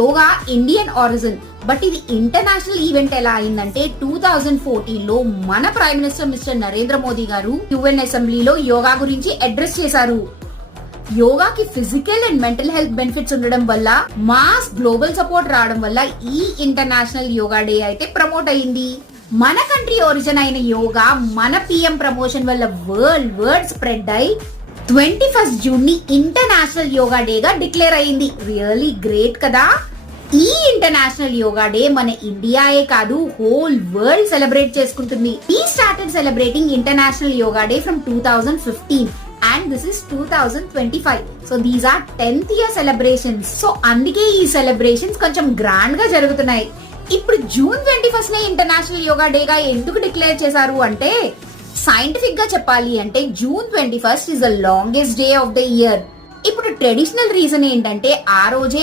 Yoga Indian origin, but ఇది international event ఎలా అయిందంటే 2014 లో మన prime minister mister Narendra Modi గారు యుఎన్ అసెంబ్లీలో యోగా గురించి అడ్రస్ చేశారు. యోగాకి physical and mental health benefits ఉండడం వల్ల, మాస్ గ్లోబల్ సపోర్ట్ రావడం వల్ల ఈ ఇంటర్నేషనల్ యోగా డే అయితే ప్రమోట్ అయింది. మన కంట్రీ ఒరిజిన్ అయిన యోగా మన పిఎం ప్రమోషన్ వల్ల వరల్డ్ స్ప్రెడ్ అయి 21 జూన్ ని ఇంటర్నేషనల్ యోగా డే గా డిక్లేర్ అయింది. రియల్లీ గ్రేట్ కదా. ఈ ఇంటర్నేషనల్ యోగా డే మన ఇండియాయే కాదు, హోల్ వరల్డ్ సెలబ్రేట్ చేసుకుంటుంది. We started celebrating International Yoga Day from 2015 and this is 2025. So these are 10th year celebrations. So అందుకే ఈ సెలబ్రేషన్స్ కొంచెం గ్రాండ్ గా జరుగుతున్నాయి. ఇప్పుడు జూన్ 21 నే ఇంటర్నేషనల్ యోగా డే గా ఎందుకు డిక్లేర్ చేశారు అంటే, సైంటిఫిక్ గా చెప్పాలి అంటే June 21 is the longest day of the year. ఇప్పుడు ట్రెడిషనల్ రీజన్ ఏంటంటే ఆ రోజే